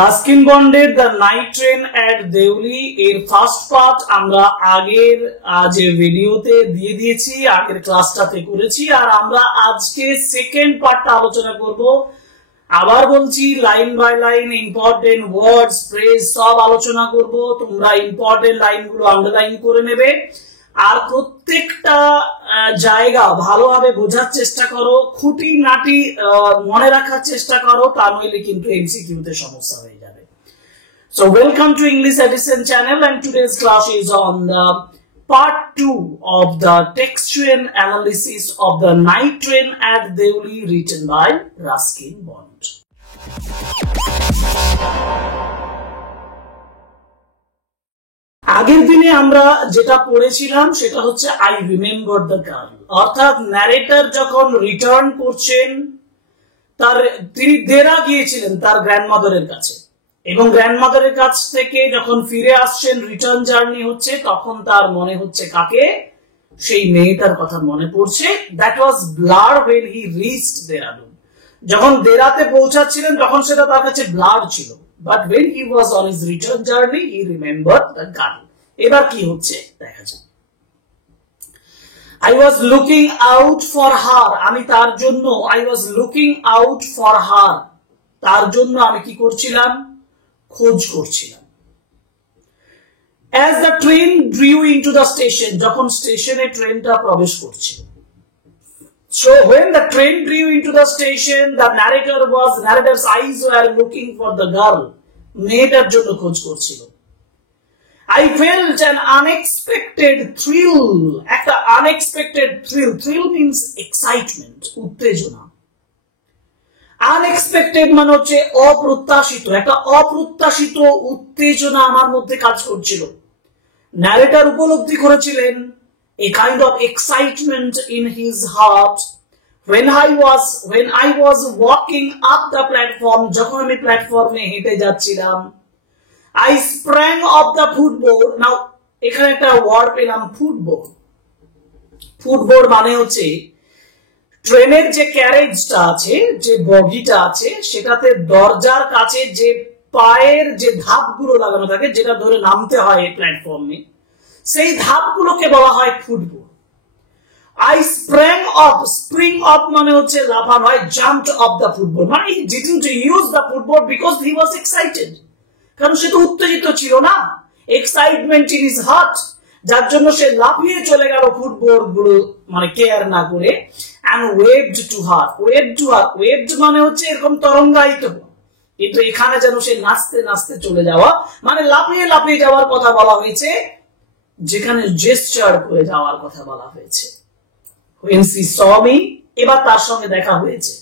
Ruskin বন্ডের the night train এট দেউলি এর first part আমরা আগের যে ভিডিওতে দিয়ে দিয়েছি, আগের ক্লাসটাতে করেছি, আর আমরা আজকে সেকেন্ড পার্টটা আলোচনা করব। আবার বলছি, line by line important words phrase সব আলোচনা করব। তোমরা ইম্পর্টেন্ট লাইনগুলো আন্ডারলাইন করে নেবে আর প্রত্যেকটা জায়গা ভালোভাবে বোঝার চেষ্টা করো, খুঁটিনাটি মনে রাখার চেষ্টা করো, তা নইলে কিন্তু এমসিকিউ তে সমস্যা হয়ে যাবে। So welcome to English Edition channel, and today's class is on the part 2 of the textual analysis of the night train at Deuli written by Ruskin Bond. আগের দিনে আমরা যেটা পড়েছিলাম সেটা হচ্ছে আই রিমেম্বার দ্য গার্ল, অর্থাৎ narrator যখন return করছেন, তিনি দেরা গিয়েছিলেন তার গ্র্যান্ডমাদারের কাছে, এবং গ্র্যান্ডমাদারের কাছ থেকে যখন ফিরে আসছেন, রিটার্ন জার্নি হচ্ছে, তখন তার মনে হচ্ছে কাকে? সেই মেয়েটার কথা মনে পড়ছে। That was blur when he reached Dehradun. যখন দেরাতে পৌঁছাচ্ছিলেন তখন সেটা তার কাছে ব্লার ছিল, but when he was on his return journey he remembered the girl। এবার কি হচ্ছে দেখা যাক। I was looking out for her, আমি তার জন্য, I was looking out for her, তার জন্য আমি কি করছিলাম? খোঁজ করছিলাম। As the train drew into the station, যখন স্টেশনে ট্রেনটা প্রবেশ করছিল। So when the train drew into the station, the narrator's eyes were looking for the girl, মেয়েটার জন্য খোঁজ করছিল। I felt an unexpected thrill, একটা unexpected thrill, thrill means excitement, উত্তেজনা। Unexpected মানে হচ্ছে অপ্রত্যাশিত, একটা অপ্রত্যাশিত উত্তেজনা আমার মধ্যে কাজ করছিল। ন্যারেটর উপলব্ধি করেছিলেন a kind of excitement in his heart when I was walking up the platform, যখন আমি প্ল্যাটফর্মে হেঁটে যাচ্ছিলাম। I sprang off the footboard, now এখানে একটা ওয়ার্ড পেলাম footboard। footboard মানে হচ্ছে ট্রেনের যে ক্যারেজটা আছে, যে বগিটা আছে, সেটাতে দরজার কাছে যে পায়ের যে ধাপগুলো লাগানো থাকে, যেটা ধরে নামতে হয় প্ল্যাটফর্মে, সেই ধাপগুলোকে বলা হয় ফুটবোর্ড। I sprang off, spring off মানে হচ্ছে লাফানো, হয় jumped off the footboard, মানে he didn't use the footboard because he was excited, কারণ সে তো উত্তেজিত ছিল না, excitement in his heart, যার জন্য সে লাফিয়ে চলে গেল ফুটবোর্ড গুলো মানে কেয়ার না করে, and waved to her, waved মানে হচ্ছে এরকম তরঙ্গায়িত, কিন্তু এখানে যেন সে নাচতে নাচতে চলে যাওয়া, মানে লাফিয়ে লাফিয়ে যাওয়ার কথা বলা হয়েছে, যেখানে জেস্টার করে যাওয়ার কথা বলা হয়েছে। when she saw me, এবার তার সঙ্গে দেখা হয়েছে।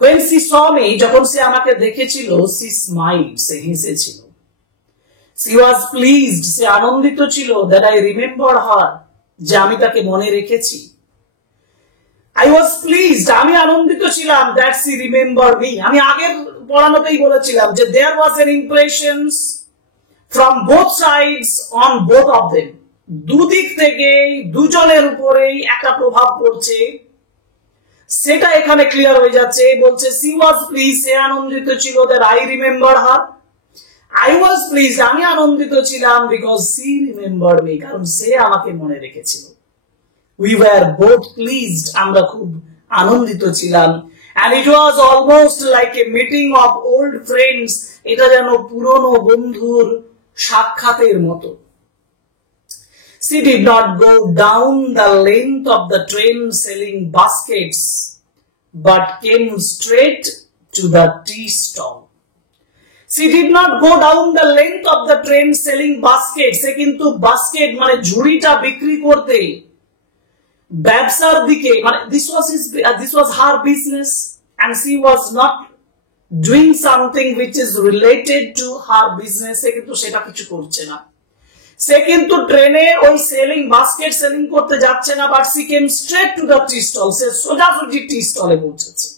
when she saw me, যখন সে আমাকে দেখেছিল, she smiled, say হেসেছিল। she was pleased, সে আনন্দিত ছিল, that I remember her, যে আমি তাকে মনে রেখেছি। I was pleased, আমি আনন্দিত ছিলাম, that she remembered me, আমি আগের পড়ানোতেই বলেছিলাম যে there was an impressions from both sides on both of them, দুদিক থেকে দুজনের উপরেই একটা প্রভাব পড়ছে, সেটা এখানে ক্লিয়ার হয়ে যাচ্ছে। বলছে she was pleased, সে আনন্দিত ছিল, that I remember her, I was pleased, আমি আনন্দিত ছিলাম, because she remembered me, কারণ সে আমাকে মনে রেখেছিল। We were both pleased, আমরা খুব আনন্দিত ছিলাম, and it was almost like a meeting of old friends, এটা যেন পুরনো বন্ধুর সাক্ষাতের মতো। She did not go down the length of the train selling baskets, but came straight to the tea stall. She did not go down the length of the train selling baskets, সে কিন্তু basket মানে ঝুড়িটা বিক্রি করতে ব্যবসার দিকে, মানে this was her business, and she was not doing something which is related to her business, সে কিন্তু সেটা কিছু করছে না, সে কিন্তু ট্রেনে ওই সেলিং বাস্কেট সেলিং করতে যাচ্ছে না, but she came straight to the tea stall, সে সোজাসুজি টি স্টলে পৌঁছাচ্ছে,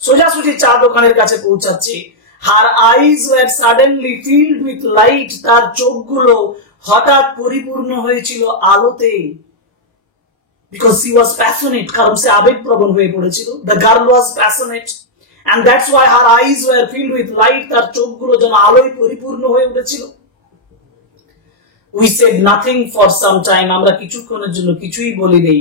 সোজাসুজি চা দোকানের কাছে পৌঁছাচ্ছে। her eyes were suddenly filled with light, তার চোখগুলো হঠাৎ পরিপূর্ণ হয়েছিল আলোতে, because she was passionate, কারণ সে আবেগপ্রবণ হয়ে পড়েছিল। the girl was passionate and that's why her eyes were filled with light. তার চোখগুলো যেন আলোয় পরিপূর্ণ হয়ে উঠেছিল. We said nothing for some time. আমরা কিছুক্ষণের জন্য কিছুই বলিনি,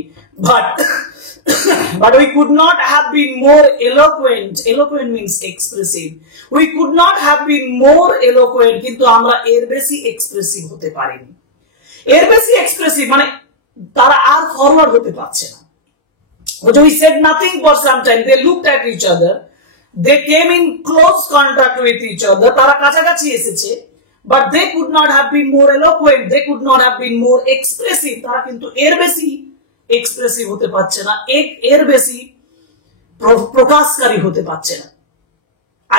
but we could not have been more eloquent. Eloquent means expressive. We could not have been more eloquent, কিন্তু আমরা এর বেশি এক্সপ্রেসিভ হতে পারিনি. এর বেশি এক্সপ্রেসিভ মানে তারা আর ফরওয়ার্ড হতে পারছে না. But we said nothing for some time. They looked at each other. They came in close contact with each other. তারা কাছাকাছি এসেছে, but they could not have been more eloquent. They could not have been more expressive. তারা কিন্তু এর বেশি expressive হতে পারছে না, এর বেশি প্রকাশকারী হতে পারছে না.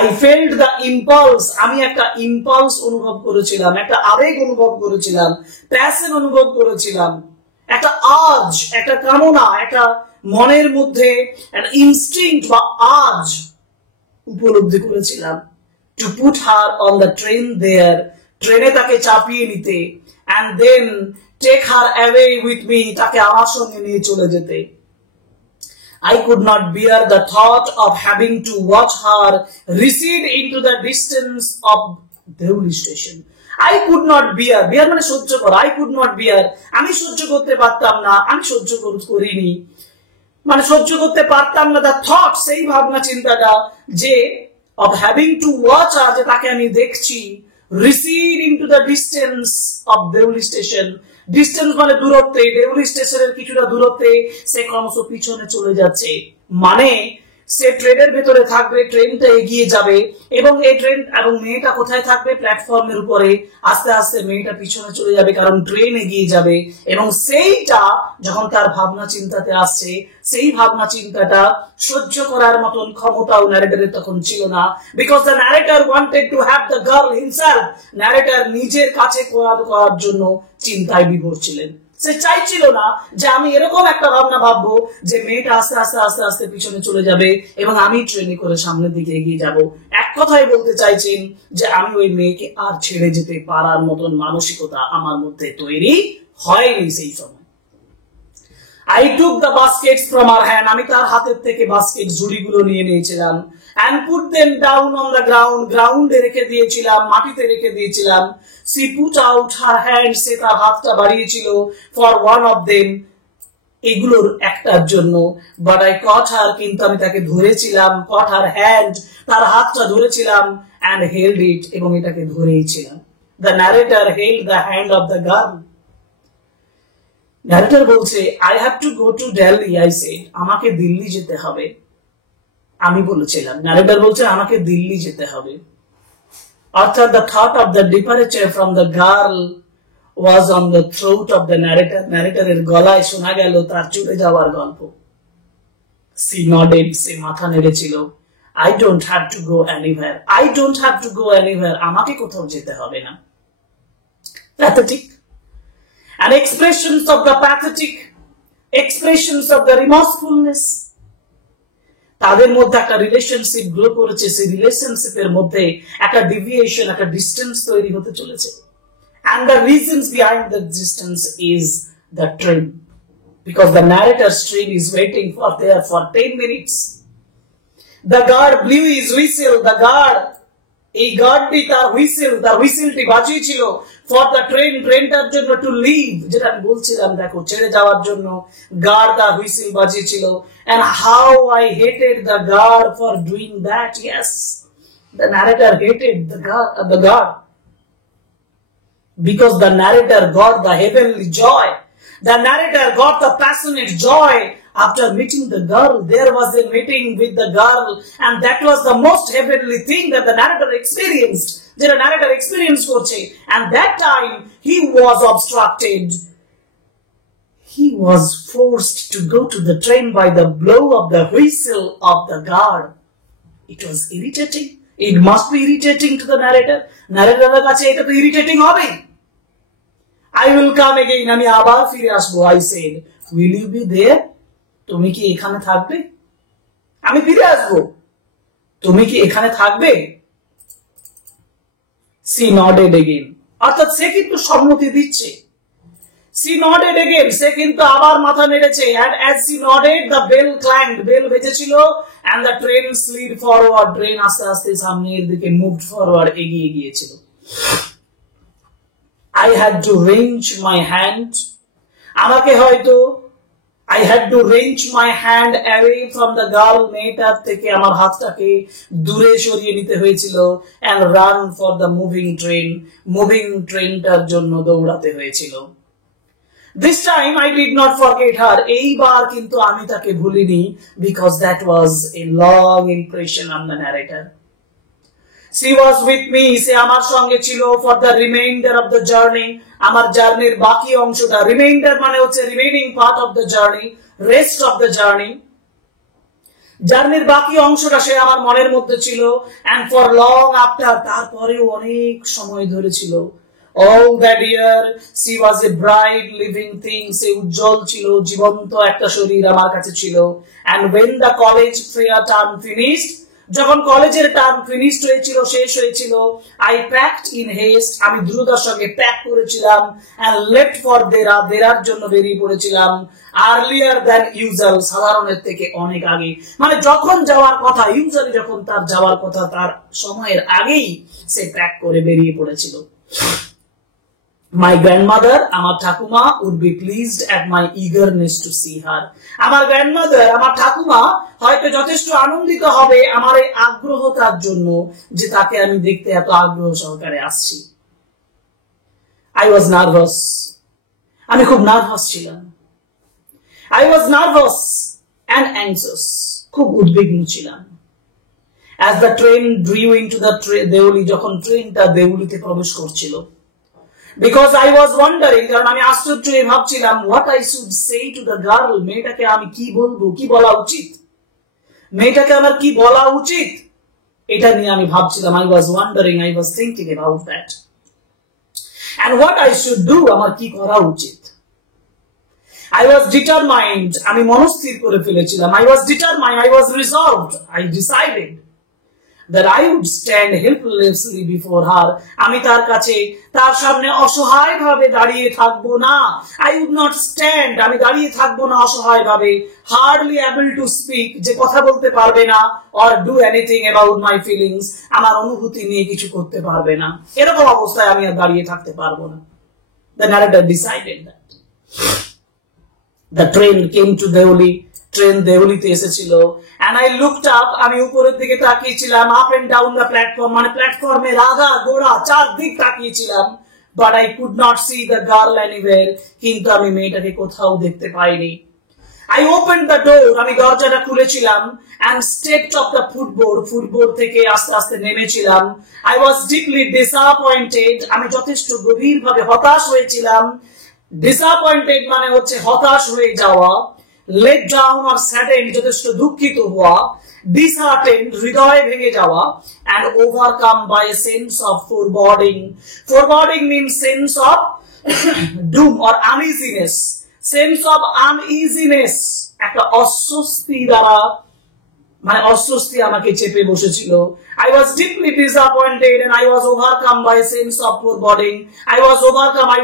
I felt the impulse. আমি একটা ইম্পালস অনুভব করেছিলাম, একটা আবেগ অনুভব করেছিলাম, প্যাশন অনুভব করেছিলাম, একটা আজ, একটা কামনা, একটা মনের মধ্যে একটা ইনস্টিংক্ট বা আজ উপলব্ধি করেছিলাম. To put her on the train there, ট্রেনে তাকে চাপিয়ে নিতে, and then take her away with me, তাকে আমার সঙ্গে নিয়ে চলে যেতে. I could not bear the thought of having to watch her recede into the distance of Deuli station. I could not bear, bear মানে সহ্য করা. I could not bear, আমি সহ্য করতে পারতাম না, আমি সহ্য করিনি, মানে সহ্য করতে পারতাম না the thought, সেই ভাবনা চিন্তাটা যে of having to watch her, যে তাকে আমি দেখছি recede into the distance of Deuli station. Distance মানে দূরত্বে, দেউলি স্টেশনের কিছুটা দূরত্বে সে ক্রমশ পিছনে চলে যাচ্ছে, মানে সে ট্রেনের ভেতরে থাকবে, ট্রেনটা এগিয়ে যাবে এবং এই ট্রেন এবং মেয়েটা কোথায় থাকবে, প্ল্যাটফর্মের উপরে. আস্তে আস্তে মেয়েটা পিছনে চলে যাবে কারণ ট্রেন এগিয়ে যাবে, এবং সেইটা যখন তার ভাবনা চিন্তাতে আসছে, সেই ভাবনা চিন্তাটা সহ্য করার মতন ক্ষমতাও ন্যারেটরের তখন ছিল না, because the narrator wanted to have the girl himself. Narrator নিজের কাছে করার জন্য চিন্তায় বিভোর ছিলেন. সে চাইছিল না যে আমি এরকম একটা ভাবনা ভাববো যে মেয়েটা আস্তে আস্তে আস্তে আস্তে পিছনে চলে যাবে এবং আমি ট্রেনে করে সামনের দিকে এগিয়ে যাব. এক কথায় বলতে চাইছেন যে আমি ওই মেয়েকে আর ছেড়ে যেতে পারার মতন মানসিকতা আমার মধ্যে তৈরি হয়নি সেই সময়. I took the baskets from her hand. আমি তার হাতের থেকে বাস্কেট ঝুড়িগুলো নিয়ে নিয়েছিলাম, and put them down on the ground. গ্রাউন্ডে রেখে দিয়েছিলাম, মাটিতে রেখে দিয়েছিলাম. She put out her hand. সে তার হাতটা বাড়িয়েছিল for one of them, এগুলোর একটার জন্য. But I caught her, কিন্তু আমি তাকে ধরেছিলাম. Caught her hand, তার হাতটা ধরেছিলাম, and held it, এবং এটাকে ধরেইছিলাম. The narrator held the hand of the girl. Narrator বলছে I have to go to Delhi. I said, আমাকে দিল্লি যেতে হবে. আমি বলেছিলাম, ন্যারেটর বলছে আমাকে দিল্লি যেতে হবে. অর্থাৎ the thought of the departure from the girl was on the throat of the narrator. ন্যারেটরের গলায় শোনা গেল তার চলে যাওয়ার গল্প. She nodded, সে মাথা নেড়েছিল. I don't have to go anywhere. I don't have to go anywhere. আমাকে কোথাও যেতে হবে না. Pathetic. And expressions of the pathetic, expressions of the remorsefulness. তাদের মধ্যে একটা রিলেশনশিপ গ্রো করেছে, সেই রিলেশনশিপের মধ্যে একটা ডিভিয়েশন, একটা ডিস্টেন্স তৈরি হতে চলেছে. And the reasons behind the distance is the train, because the narrator's train is waiting there for 10 minutes. The guard blew his whistle. The guard, এই গার্ডটি তার হুইসেলটি বাজিয়েছিল ফর দ্য ট্রেনটার জন্য টু লিভ, যেটা আমি বলছিলাম দেখো ছেড়ে যাওয়ার জন্য গার্ড তার whistle বাজিয়েছিল. and how I hated the guard for doing that. Yes, the narrator hated the guard because the narrator got the heavenly joy. The narrator got the passionate joy after meeting the girl. There was a meeting with the girl, and that was the most heavenly thing that the narrator experienced. The narrator experienced করছে, and that time he was obstructed. He was forced to go to the train by the blow of the whistle of the guard. It was irritating. It must be irritating to the narrator. Narrator's কাছে এটা তো irritating হবে. I will come again. আমি আবার ফিরে আসবো. I said, will you be there? তুমি কি এখানে থাকবে? আমি ফিরে আসবো, তুমি কি এখানে থাকবে? She nodded again. অর্থাৎ সে কিন্তু সম্মতি দিচ্ছে. She nodded again. সে কিন্তু আবার মাথা নেড়েছে, and as she nodded the bell clanged. Bell বেজেছিল and the train slid forward. Train আস্তে আস্তে সামনের দিকে moved forward, এগিয়ে গিয়েছিল। I had to wrench my hand. আমাকে হয়তো I had to wrench my hand away from the girl, মেয়েটার থেকে আমার হাতটাকে দূরে সরিয়ে নিতে হয়েছিল, and run for the moving train. Moving ট্রেনটার জন্য দৌড়াতে হয়েছিল। This time I did not forget her. এইবার কিন্তু আমি তাকে ভুলিনি, because that was a long impression on the narrator. She was with me. সে আমার সঙ্গে ছিল for the remainder of the journey. আমার জার্নির বাকি অংশটা, রিমাইন্ডার মানে হচ্ছে remaining part of the journey, rest of the journey. জার্নির বাকি অংশটা সে আমার মনের মধ্যে ছিল, and for long after, তারপরেও অনেক সময় ধরে ছিল। All that year she was a bright living thing. সে উজ্জ্বল ছিল, জীবন্ত একটা শরীর আমার কাছে ছিল। And when the college fair term finished, যখন কলেজের টার্ম ফিনিশড হয়েছিল, শেষ হয়েছিল, I packed in haste. আমি দ্রুততার সঙ্গে প্যাক করেছিলাম, and left for দেরার জন্য বেরিয়ে পড়েছিলাম, earlier than usual, সাধারণের থেকে অনেক আগে। মানে যখন যাওয়ার কথা, ইউজুয়ালি যখন তার যাওয়ার কথা, তার সময়ের আগেই সে প্যাক করে বেরিয়ে পড়েছিল। My grandmother, আমার ঠাকুমা, would be pleased at my eagerness to see her. আমার grandmother, আমার ঠাকুমা হয়তো যথেষ্ট আনন্দিত হবে আমার এই আগ্রহতার জন্য, যে তাকে আমি দেখতে এত আগ্রহ সহকারে আসছি। I was nervous. আমি খুব নার্ভাস ছিলাম। I was nervous and anxious. খুব উদ্বিগ্ন ছিলাম। As the train drew into the Deuli, যখন ট্রেনটা দেউলিতে প্রবেশ করছিল। Because I was wondering, কারণ আমি আশ্চর্য হয়ে ভাবছিলাম, what I should say to the girl. মেয়েটাকে আমি কি বলবো, কি বলা উচিত, মেয়েটাকে আমার কি বলা উচিত, এটা নিয়ে আমি ভাবছিলাম। I was wondering, I was thinking about that. And what I should do, আমার কি করা উচিত। I was determined, আমি মনস্থির করে ফেলেছিলাম। I was determined, I was resolved, I decided that I would stand helplessly before her. আমি তার সামনে অসহায় ভাবে দাঁড়িয়ে থাকবো না। I would not stand, আমি দাঁড়িয়ে থাকবো না অসহায় ভাবে। Hardly able to speak, যে কথা বলতে পারবে না, or do anything about my feelings, আমার অনুভূতি নিয়ে কিছু করতে পারবে না, এরকম অবস্থায় আমি আর দাঁড়িয়ে থাকতে পারবো না। The narrator decided that. The train came to Deoli. Train দেউলিতে এসেছিল, and I looked up, আমি উপরের দিকে তাকিয়েছিলাম, up and down the platform, মানে প্ল্যাটফর্মে রাগা গোড়া চারদিক তাকিয়েছিলাম, but I could not see the girl anywhere. কিন্তু আমি মেয়েটাকে কোথাও দেখতে পাইনি। I opened the door, আমি দরজাটা খুলেছিলাম, and stepped off the footboard থেকে আস্তে আস্তে নেমেছিলাম। I was deeply disappointed, আমি যথেষ্ট গভীরভাবে হতাশ হয়েছিলাম। Disappointed মানে হচ্ছে হতাশ হয়ে যাওয়া, let down or saddened, যথেষ্ট দুঃখিত হওয়া, disheartened, হৃদয় ভেঙে যাওয়া, and overcome by a sense of foreboding. Foreboding means sense of doom or uneasiness. Sense of uneasiness, একটা অস্বস্তি দ্বারা, মানে অস্বস্তি আমাকে চেপে বসেছিল। I was deeply disappointed and I was overcome by a sense of foreboding. I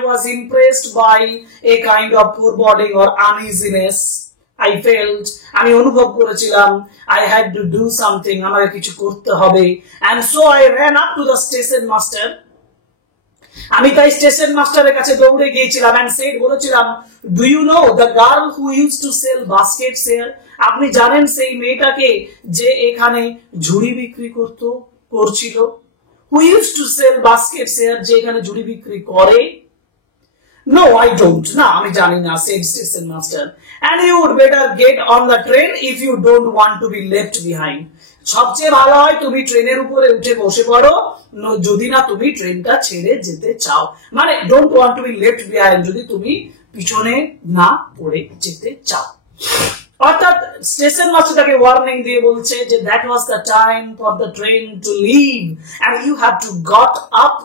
was impressed by a kind of foreboding or uneasiness. I felt, আমি অনুভব করেছিলাম, I had to do something, আমাকে কিছু করতে হবে, and so I ran up to the station master. আমি তাই station মাস্টারের কাছে দৌড়ে গিয়েছিলাম, and said, বলেছিলাম, do you know the girl who used to sell baskets here? আপনি জানেন সেই মেয়েটাকে যে এখানে ঝুড়ি বিক্রি করছিল? Who used to sell baskets here, যে এখানে ঝুড়ি বিক্রি করে? No, I don't. না, আমি জানি না, said station master. And you would better get on the train if you don't want to be left behind. সবচেয়ে ভালো হয় তুমি ট্রেনের উপরে উঠে বসে পড়ো, যদি না তুমি ট্রেনটা ছেড়ে যেতে চাও। মানে don't want to be left behind, যদি তুমি পিছনে না পড়ে যেতে চাও। অর্থাৎ স্টেশন মাস্টারটাকে ওয়ার্নিং দিয়ে বলছে যে that was the time for the train to leave and you have to got up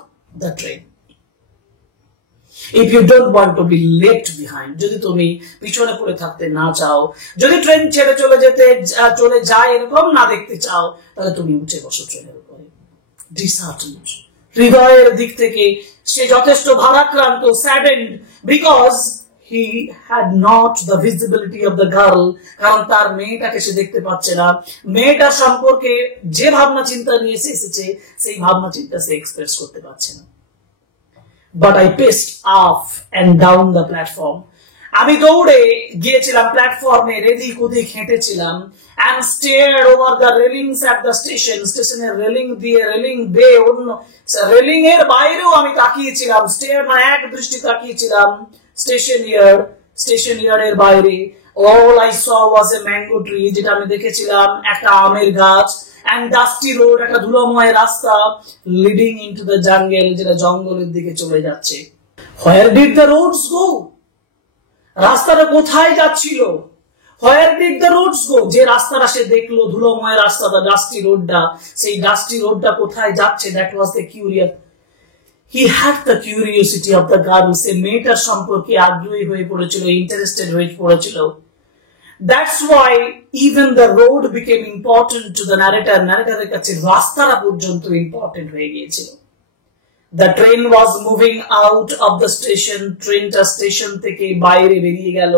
the train. If you don't want to be left behind, যদি তুমি পিছনে পড়ে থাকতে না চাও, যদি ট্রেন ছেড়ে চলে যায় এরকম না দেখতে চাও, তাহলে তুমি উঠে বসো ট্রেনের উপরে। Disheartened, হৃদয়ের দিক থেকে সে যথেষ্ট ভারাক্রান্ত, saddened, because he had not the visibility of the girl, কারণ তার মেয়েটাকে সে দেখতে পাচ্ছে না, মেয়েটার সম্পর্কে যে ভাবনা চিন্তা নিয়ে এসেছে সেই ভাবনা চিন্তা সে এক্সপ্রেস করতে পারছে না। But I paced up and down the platform. আমি দৌড়ে গিয়েছিলাম প্ল্যাটফর্মে, এদিক ওদিক হেঁটেছিলাম, and stared over the railings at the station. স্টেশনের রেলিং দিয়ে, রেলিং বেয়ে অন্য রেলিং এর বাইরেও আমি তাকিয়েছিলাম, স্টেয়ার মানে এক দৃষ্টি তাকিয়েছিলাম স্টেশন ইয়ার্ডের বাইরে। All I saw was a mango tree, যেটা আমি দেখেছিলাম একটা আমের গাছ, and dusty road, একটা ধুলোময় রাস্তা, leading into the jungle, যেটা জঙ্গলের দিকে চলে যাচ্ছে। Where did the roads go? রাস্তাটা কোথায় যাচ্ছিল? Where did the roads go? যে রাস্তাটা সে দেখলো, ধুলোময় রাস্তাটা, ডাস্টি রোডটা, সেই ডাস্টি রোডটা কোথায় যাচ্ছে? That was the curious. He had the curiosity of the girl. সে মেয়েটার সম্পর্কে আগ্রহী হয়ে পড়েছিল, ইন্টারেস্টেড হয়ে পড়েছিল। That's why even the road became important to the narrator. নারেটরের কাছে রাস্তাটা পর্যন্ত ইম্পর্টেন্ট হয়ে গিয়েছিল। The train was moving out of the station. ট্রেনটা স্টেশন থেকে বাইরে বেরিয়ে গেল,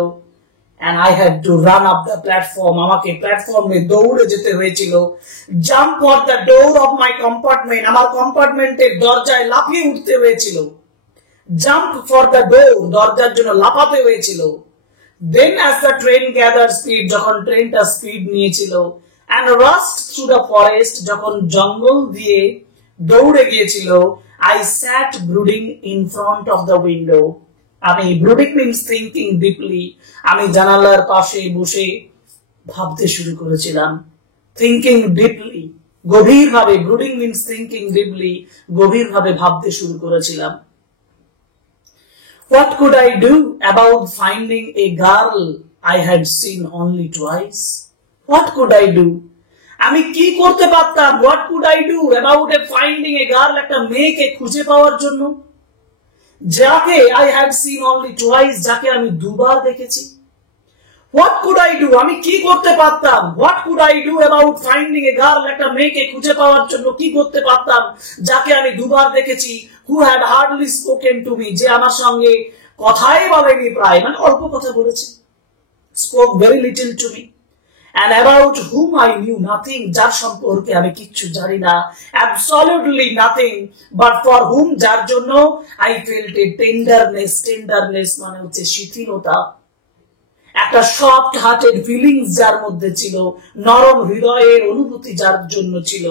and I had to run up the platform. আমাকে প্ল্যাটফর্মে দৌড়ে যেতে হয়েছিল। Jump for the door of my compartment. আমার কম্পার্টমেন্টের দরজায় লাফিয়ে উঠতে হয়েছিল। Jump for the door, দরজার জন্য লাফাতে হয়েছিল। Then as the train gathered speed, যখন ট্রেনটা স্পিড নিয়েছিল, and rushed through the forest, যখন জঙ্গল দিয়ে দৌড়ে গিয়েছিল, I sat brooding in front of the window. আমি brooding means thinking deeply. আমি জানালার পাশে বসে ভাবতে শুরু করেছিলাম। Thinking deeply, গভীরভাবে। brooding means thinking deeply, গভীরভাবে ভাবতে শুরু করেছিলাম। What could I do about finding a girl I had seen only twice? What could I do? আমি কি করতে পারতাম? What could I do about finding a girl, একটা মেয়েকে খুঁজে পাওয়ার জন্য, যাকে I had seen only twice, যাকে আমি দুবার দেখেছি। What could I do? আমি কি করতে পারতাম? What could I do about finding a girl, একটা মেয়েকে খুঁজে পাওয়ার জন্য কি করতে পারতাম, যাকে আমি দুবার দেখেছি, who had hardly spoken to me, যে আমার সঙ্গে কথাই বলেনি, প্রায় মানে অল্প কথা বলেছে, spoke very little to me, and about whom I knew nothing, যার সম্পর্কে আমি কিচ্ছু জানি না, absolutely nothing, but for whom, যার জন্য I felt a tenderness মানে হচ্ছে শিথিলতা, একটা সফট হার্টেড ফিলিংস যার মধ্যে ছিল, নরম হৃদয়ের অনুভূতি যার জন্য ছিল,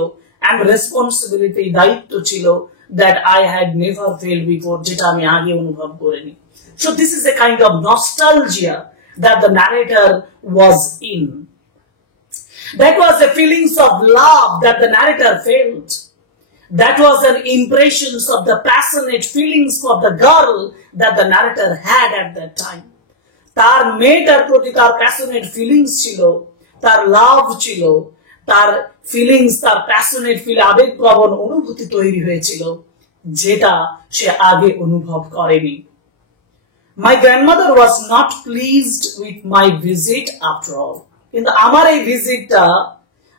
and responsibility, দায়িত্ব ছিল, that I had never felt before, যেটা আমি আগে অনুভব করিনি। So this is a kind of nostalgia that the narrator was in. That was the feelings of love that the narrator felt. That was an impressions of the passionate feelings for the girl that the narrator had at that time. তার মেয়েটার প্রতি তার passionate feelings ছিল, তার লাভ ছিল, তার feelings, তার passionate আবেগপ্রবণ অনুভূতি তৈরি হয়েছিল, যেটা সে আগে অনুভব করেনি। My grandmother was not pleased with my visit after all. কিন্তু আমার এই ভিজিটটা,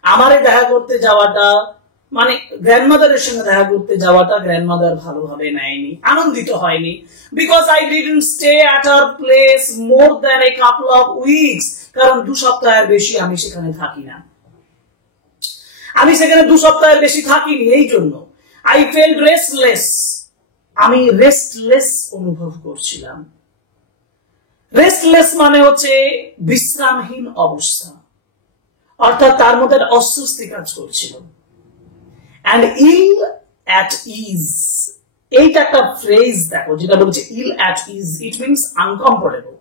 আমার এই দেখা করতে যাওয়াটা, মানে গ্র্যান্ডমাদারের সঙ্গে দেখা করতে যাওয়াটা গ্র্যান্ডমাদার ভালোভাবে নেয়নি, আনন্দিত হয়নি। Because I didn't stay at her place more than a couple of weeks. কারণ 2 সপ্তাহের বেশি আমি সেখানে থাকি না। আমি সেখানে 2 সপ্তাহের বেশি থাকিনি, এই জন্য I felt restless. আমি রেস্টলেস অনুভব করছিলাম। রেস্টলেস মানে হচ্ছে বিশ্রামহীন অবস্থা, অর্থাৎ তার মধ্যে অস্বস্তি কাজ করছিল। And ill at ease, এইটা একটা ফ্রেজ দেখো যেটা বলছে ill at ease, it means uncomfortable,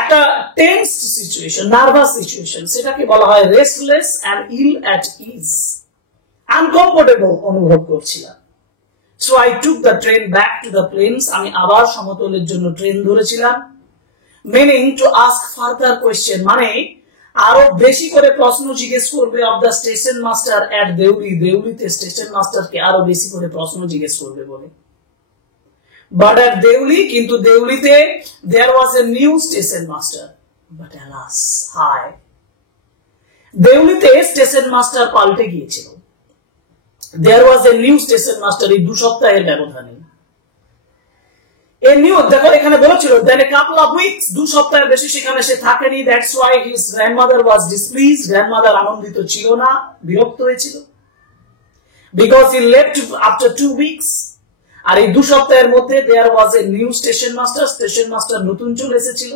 একটা টেন্স সিচুয়েশন, নার্ভাস সিচুয়েশন, সেটাকে বলা হয় restless and ill at ease, uncomfortable অনুভব করছিলাম। So I took the train back to the plains. আমি আবার সমতলের জন্য ট্রেন ধরেছিলাম, meaning to ask further question, মানে আরো বেশি করে প্রশ্ন জিজ্ঞেস করবে of the station master at Deoli, দেউলিতে স্টেশন মাস্টারকে আরো বেশি করে প্রশ্ন জিজ্ঞেস করবে বলে। But at দেউলি, কিন্তু দেউলিতে there was a new station master, but alas, hi, দেউলিতে স্টেশন মাস্টার পাল্টে গিয়েছিল। There was a new station master, এই 2 সপ্তাহের ব্যবধানে। এ নিউ দেখো এখানে বলেছিল দেন এ কাপল অফ উইকস, 2 সপ্তাহের বেশি সেখানে সে থাকেনি। That's why his grandmother was displeased, grandmother আনন্দিত ছিল না, বিরক্ত হয়েছিল। Because he left after 2 weeks, আর এই 2 সপ্তাহের মধ্যে there was a new station master, station master নতুন চলে এসেছিল।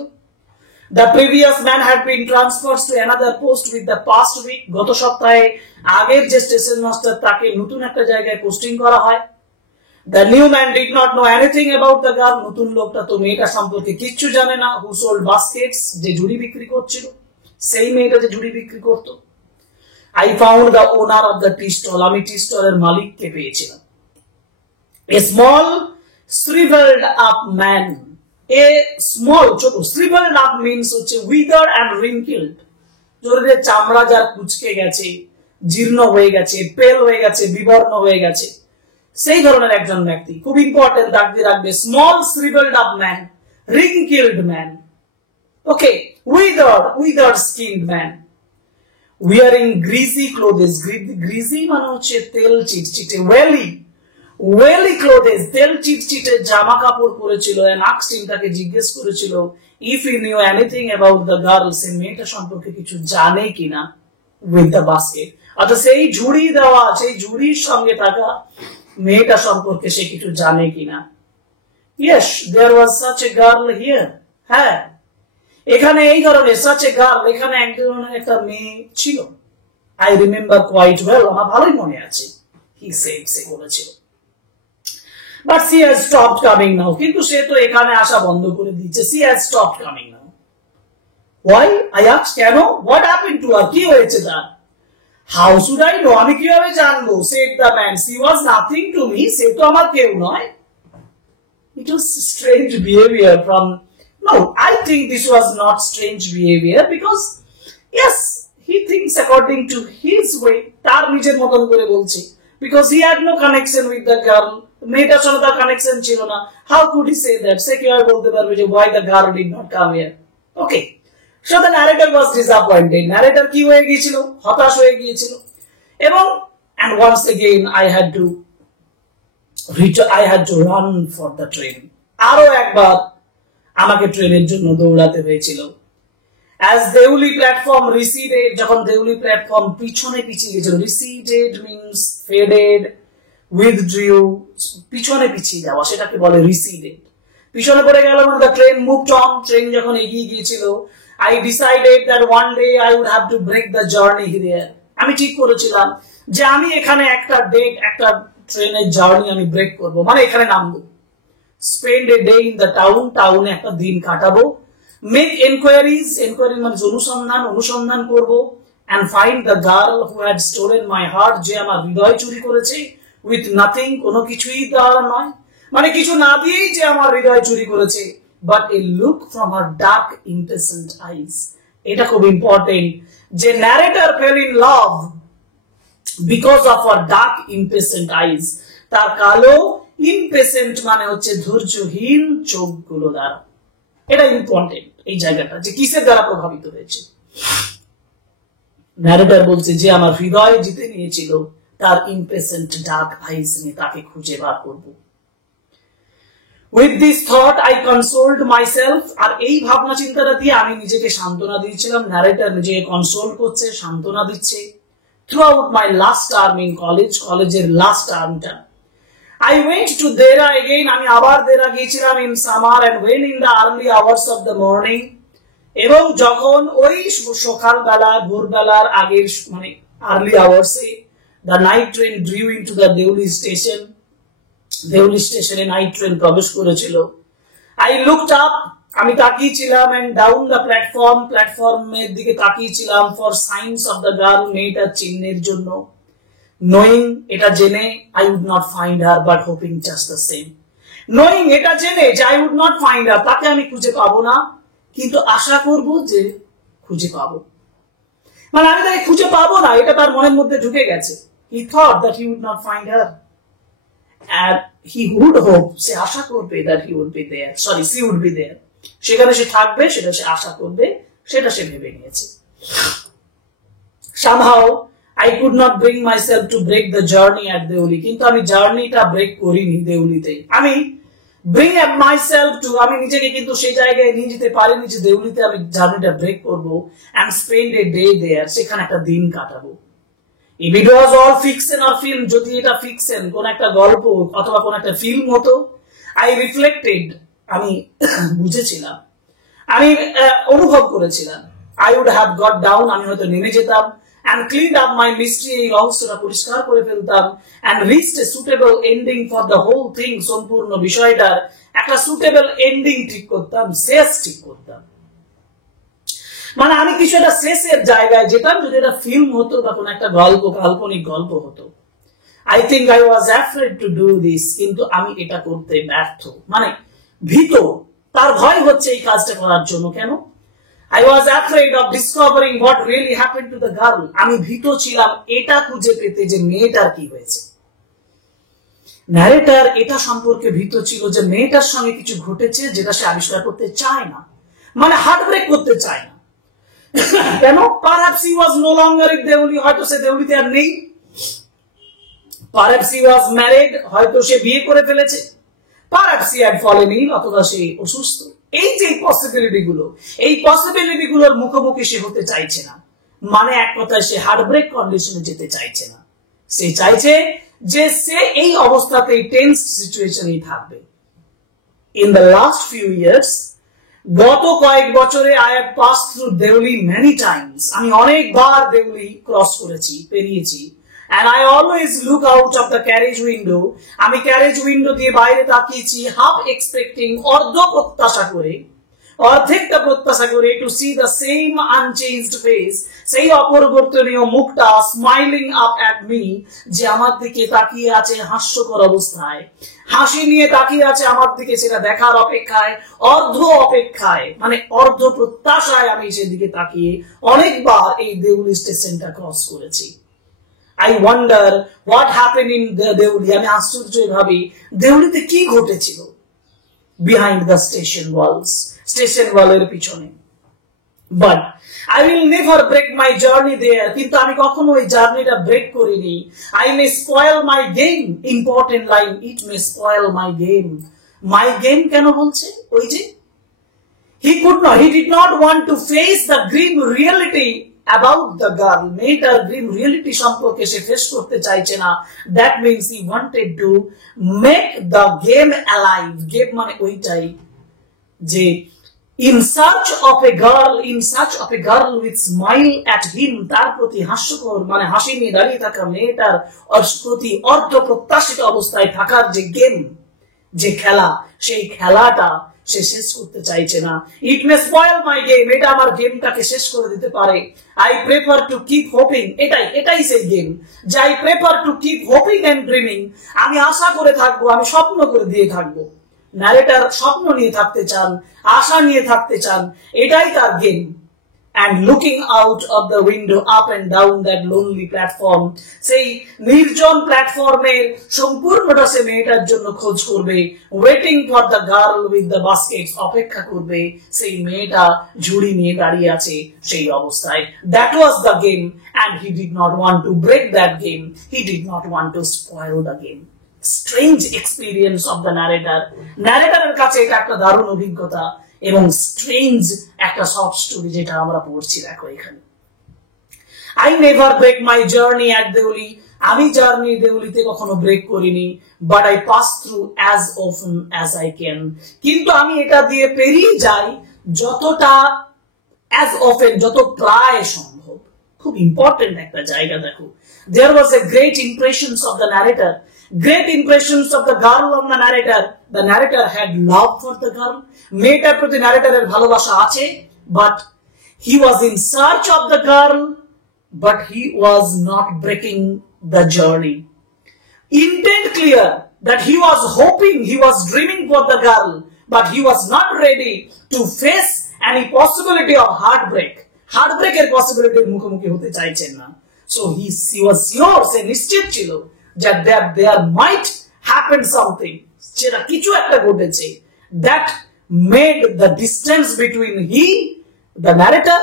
The previous man had been transferred to another post with the past week, গত সপ্তাহে আগের যে স্টেশন মাস্টার তাকে নতুন একটা জায়গায় পোস্টিং করা হয়। The new man did not know anything about the girl, নতুন লোকটা তো মেয়েটা সম্পর্কে কিচ্ছু জানে না। Who sold baskets, যে ঝুড়ি বিক্রি করছিল, সেই মেয়েটা যে ঝুড়ি বিক্রি করত। I found the owner of the tea stall, আমি টি স্টলের মালিককে পেয়েছিলাম। A small shriveled up man, a small ছোট, shriveled up means হচ্ছে withered and wrinkled, শরীরের চামড়া যার কুঁচকে গেছে, জীর্ণ হয়ে গেছে, পেল হয়ে গেছে, বিবর্ণ হয়ে গেছে, সেই ধরনের একজন ব্যক্তি। খুব ইম্পর্টেন্ট, দাগ দিয়ে রাখবে, small shriveled up man, wrinkled man, ওকে, withered skinned man, wearing greasy clothes, greasy মানে হচ্ছে তেল চিটচিটে, ওয়েলি ক্লোথেস, তেল চিটচিটে জামা কাপড় পরেছিল। এন্ড আস্কড হিম, তাকে জিজ্ঞেস করেছিল, if he knew anything about the girl, সে মেয়েটা সম্পর্কে কিছু জানে কিনা, উইথ দ্য বাস্কেট, অর্থাৎ সেই ঝুড়ি দেওয়া, সেই ঝুড়ির সঙ্গে থাকা মেয়েটা সম্পর্কে সে কিছু জানে কিনা। Yes, there was such a girl here, হ্যাঁ এখানে এই ধরনের সাচ এ গার্ল, এখানে এক ধরনের একটা মেয়ে ছিল। আই রিমেম্বার কোয়াইট ওয়েল, আমার ভালোই মনে আছে, হি সেড, সে বলেছিল। But she has stopped coming now, কিন্তু সে তো এখানে আসা বন্ধ করে দিয়েছে। She has stopped coming now. Why? I asked, কেন? What happened to her? কি হয়েছে তার? How should I know? আমি কিভাবে জানবো? Said the man, she was nothing to me, সে তো আমার কেউ নয়। It was strange behavior from, no, I think this was not strange behavior, because yes, he thinks according to his way, তার নিজের মতন করে বলছে, because he had no connection with the girl, মেয়েটার সঙ্গে তার কানেকশন ছিল না। How could he say that, সে কিভাবে বলতে পারবে যে why the girl did not come here? Okay, so the narrator was disappointed, narrator কি হয়ে গিয়েছিল, হতাশ হয়ে গিয়েছিল। এবং and once again I had to run for the train, আরো একবার আমাকে ট্রেনের জন্য দৌড়াতে হয়েছিল। as দেউলি প্ল্যাটফর্ম receded, যখন দেউলি প্ল্যাটফর্ম পিছনে পিছিয়ে গিয়েছিল, receded means faded, withdrew, পিছনে পিছিয়ে যাওয়া, সেটাকে বলে receded, পিছনে পড়ে গেল। the train moved on, train যখন এগিয়ে গিয়েছিল, I decided that one day I would have to break the journey here, আমি ঠিক করেছিলাম যে আমি এখানে একটা ডেট, একটা ট্রেনের জার্নি আমি ব্রেক করব, মানে এখানে নামবো। spend a day in the town, টাউনে একটা দিন কাটাবো। make enquiries, enquiry মানে অনুসন্ধান করব। and find the girl who had stolen my heart, যে আমার হৃদয় চুরি করেছে, with nothing, কোনো কিছুই দেওয়া নয়, মানে কিছু না দিয়েই যে আমার হৃদয় চুরি করেছে, but a look from her dark impatient eyes, এটা খুব ইম্পর্টেন্ট, যে narrator fell in love because of her dark impatient eyes, তার কালো impatient মানে হচ্ছে ধৈর্যহীন চোখগুলো দ্বারা। এটা ইম্পর্টেন্ট এই জায়গাটা, যে কিসের দ্বারা প্রভাবিত হয়েছে। ন্যারেটর বলছে যে আমার হৃদয় জিতে নিয়েছিল তার impatient dark eyes নিয়ে, তাকে খুঁজে বার করব। with this thought I consoled myself, আর এই ভাবনা চিন্তাটা দিয়ে আমি নিজেকে সান্ত্বনা দিয়েছিলাম। ন্যারেটর নিজেকে কনসোল করছে, সান্ত্বনা দিচ্ছে। throughout my last term in college, কলেজের last টার্মটা, I went to Dera again, আমি আবার দেরা গিয়েছিলাম in summer, and when in the early hours of the morning, এবং যখন ওই সকালবেলা ভোরবেলার আগের মানে আর্লি আওয়ার্সে the night train drew into the Deuli station, Deuli স্টেশনে নাইট ট্রেন প্রবেশ করেছিল। I looked up, আমি তাকিয়েছিলাম, and down the platform, প্ল্যাটফর্মের দিকে তাকিয়েছিলাম, for signs of the girl, মেয়েটার চিহ্নের জন্য। knowing, এটা জেনে, I would not find her, but hoping just the same, knowing, এটা জেনে যে I would not find her, তাকে আমি খুঁজে পাবো না, কিন্তু আশা করব যে খুঁজে পাবো, মানে আমি তাকে খুঁজে পাবো না, এটা তার মনের মধ্যে ঢুকে গেছে। he thought that he would not find her, and he would hope, সে আশা করবে that he would be there, sorry, she would be there, সেখানে সে থাকবে, সেটা সে আশা করবে, সেটা সে ভেবে নিয়েছে। somehow I could not bring myself to break the journey at Deuli, কিন্তু আমি জার্নিটা ব্রেক করিনি দেউলিতে। আমি ব্রিং আপ মাইসেলফ টু, আমি নিজেকে কিন্তু সেই জায়গায় নিয়ে যেতে পারিনি যে দেউলিতে আমি জার্নিটা ব্রেক করবো and spend a day there, সেখানে একটা দিন কাটাবো। If it was all fiction আর ফিল্ম, যদি এটা ফিকশন কোন একটা গল্প অথবা কোন একটা ফিল্ম হতো, আই রিফ্লেক্টেড, আমি বুঝেছিলাম, আমি অনুভব করেছিলাম, I would have got down, আমি হয়তো নেমে যেতাম, and cleaned up my mystery, এই রহস্যটা পরিষ্কার করে ফেলতাম, and reached a suitable ending for the whole thing, সম্পূর্ণ বিষয়টার একটা সুটেবল এন্ডিং ঠিক করতাম, শেষ ঠিক করতাম। মানে আমি কিছু একটা শেষের জায়গায় যেতাম যদি এটা ফিল্ম হতো বা কোন একটা গল্প, কাল্পনিক গল্প হতো। I think I was afraid to do this, কিন্তু আমি এটা করতে ব্যর্থ, মানে ভীত, তার ভয় হচ্ছে এই কাজটা করার জন্য। কেন? I was afraid of discovering what really happened to the girl. আমি ভীত ছিলাম এটা খুঁজে পেতে যে মেয়েটার কি হয়েছে। ন্যারেটর এটা সম্পর্কে ভীত ছিল যে মেয়েটার সঙ্গে কিছু ঘটেছে যেটা সে আবিষ্কার করতে চায় না, মানে হার্ট ব্রেক করতে চায় না। কেন? Perhaps he was no longer in Deuli, হয়তো সে দেউলিতে আর নেই। Perhaps he was married, হয়তো সে বিয়ে করে ফেলেছে। Perhaps he had fallen ill, অথবা সে অসুস্থ। এই যে পসিবিলিটি গুলো, এই পসিবিলিটি গুলোর মুখোমুখি সে হতে চাইছে না, মানে এক কথায় সে হার্ট ব্রেক কন্ডিশনে যেতে চাইছে না। সে চাইছে যে সে এই অবস্থাতেই টেন্স সিচুয়েশনেই থাকবে। In the last few years, গত কয়েক বছরে I have pass through Deoli many times, আমি অনেকবার দেউলি ক্রস করেছি, পেরিয়েছি। And I always look out of the carriage window, আমি ক্যারেজ উইন্ডো দিয়ে বাইরে তাকিয়েছি, half expecting, অর্ধ প্রত্যাশা করে, অর্ধেকটা প্রত্যাশা করে, to see the same unchanged face, সেই অপরিবর্তনীয় মুখটা স্মাইলিং আপ at me, যে আমার দিকে তাকিয়ে আছে হাস্যকর অবস্থায়, হাসি নিয়ে তাকিয়ে আছে আমার দিকে, সেটা দেখার অপেক্ষায়, অর্ধ অপেক্ষায়, মানে অর্ধ প্রত্যাশায় আমি সেদিকে তাকিয়ে অনেকবার এই দেউলি স্টেশনটা ক্রস করেছি। I wonder what happened in the Deuli, আমি আশ্চর্য ভাবি দেউলিতে কি ঘটেছিল behind the station walls, station ওয়ালের পিছনে। But I will never break my journey there, কিন্তু আমি কখনো ওই জার্নিটা ব্রেক করিনি। I may spoil my game, important line, it may spoil my game, my game কেন বলছে? ওই যে he did not want to face the grim reality about the girl, মেয়েটার গ্রিম রিয়েলিটি সম্পর্কে সে ফেস করতে চাইছে না। That means he wanted to make the game alive, game মানে ওইটাই যে in search of a girl with smile at him, তার প্রতি হাস্যকর মানে হাসি নিয়ে দাঁড়িয়ে থাকা মেয়েটার প্রতি অর্ধ প্রত্যাশিত অবস্থায় থাকার যে গেম, যে খেলা, সেই খেলাটা সে শেষ করতে চাইছে না। ইট মে স্পয়েল মাই গেম, এটা আমার গেমটাকে শেষ করে দিতে পারে। I prefer to keep hoping, এটাই সেই গেম যে I prefer to keep hoping and dreaming, আমি আশা করে থাকবো, আমি স্বপ্ন করে দিয়ে থাকবো। ন্যারেটর স্বপ্ন নিয়ে থাকতে চান, আশা নিয়ে থাকতে চান, এটাই তার game. And looking out of the window up and down that lonely platform, সেই নির্জন প্ল্যাটফর্মের সম্পূর্ণটা সে মেয়েটার জন্য খোঁজ করবে। waiting for the girl with the baskets, অপেক্ষা করবে সেই মেয়েটা ঝুড়ি নিয়ে দাঁড়িয়ে আছে সেই অবস্থায়। that was the game and he did not want to break that game, he did not want to spoil the game. strange experience of the narrator, ন্যারেটরের কাছে এটা একটা দারুণ অভিজ্ঞতা এবং স্ট্রেঞ্জ একটা শর্ট স্টোরি যেটা আমরা পড়ছি। দেখো এখানে I never break my journey at Deoli, আমি জার্নি দেউলিতে কখনো ব্রেক করিনি। But I pass through as often as I can, কিন্তু আমি এটা দিয়ে পেরিয়ে যাই যতটা, অ্যাজ অফেন যত প্রায় সম্ভব। খুব ইম্পর্টেন্ট একটা জায়গা। দেখো there was a great impressions of the narrator, great impressions of the girl on the narrator. The narrator had love for the girl, মেয়েটার প্রতি ন্যারেটরের ভালোবাসা আছে, but he was in search of the girl, but he was not breaking the journey. Intent clear that he was hoping, he was dreaming for the girl, but he was not ready to face any possibility of heartbreak. Heartbreaker possibility মুখোমুখি হতে চাইছেন না। So he was sure, সে নিশ্চিত ছিল that there might happen something, যেটা কিছু একটা ঘটেছে, that made the distance between he, the narrator,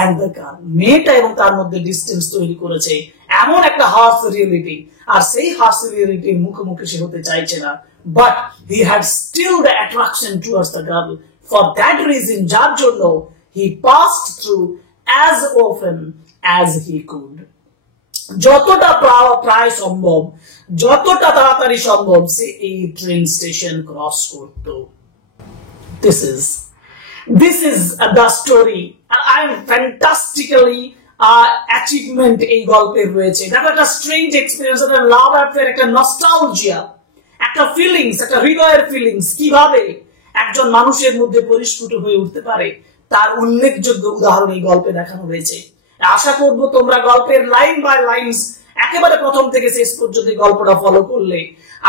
and the girl, মেয়েটা এবং তার মধ্যে ডিস্টেন্স তৈরি করেছে এমন একটা হার্শ রিয়েলিটি, আর সেই হার্শ রিয়েলিটির মুখোমুখি সে হতে চাইছে না। but he had still the attraction towards the girl. For that reason, যার জন্য he passed through as often as he could. যতটা প্রায় সম্ভব, যতটা তাড়াতাড়ি সম্ভব সে এই ট্রেন স্টেশন ক্রস করত। This is the story. I'm fantastically achievement এই গল্পের রয়েছে। দেখো একটা স্ট্রেঞ্জ এক্সপেরিয়েন্স, একটা লাভ অ্যাফেয়ার, একটা নস্টালজিয়া, একটা ফিলিংস, একটা হৃদয়ের ফিলিংস কিভাবে একজন মানুষের মধ্যে পরিস্ফুট হয়ে উঠতে পারে তার উল্লেখযোগ্য উদাহরণ এই গল্পে দেখানো হয়েছে। আশা করব তোমরা গল্পের লাইন বাই লাইনস একেবারে প্রথম থেকে শেষ পর্যন্ত গল্পটা ফলো করলে,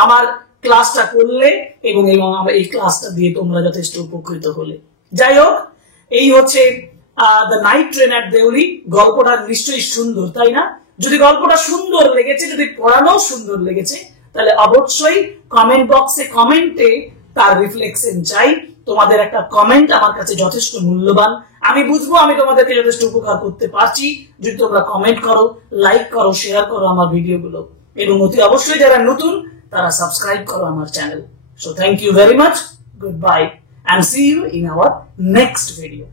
আমার ক্লাসটা করলে এবং এই ক্লাসটা দিয়ে তোমরা যথেষ্ট উপকৃত হলে। যাই হোক, এই হচ্ছে the night train at Deoli. গল্পটা নিশ্চয়ই সুন্দর, তাই না? যদি গল্পটা সুন্দর লেগেছে, যদি পড়ানো সুন্দর লেগেছে, তাহলে অবশ্যই কমেন্ট বক্সে কমেন্টে তার রিফ্লেকশন চাই। তোমাদের একটা কমেন্ট আমার কাছে যথেষ্ট মূল্যবান। আমি বুঝবো আমি তোমাদেরকে যথেষ্ট উপকার করতে পারছি যদি তোমরা কমেন্ট করো, লাইক করো, শেয়ার করো আমার ভিডিওগুলো, এবং অতি অবশ্যই যারা নতুন তারা সাবস্ক্রাইব করো আমার channel. So thank you very much, goodbye, and see you in our next video.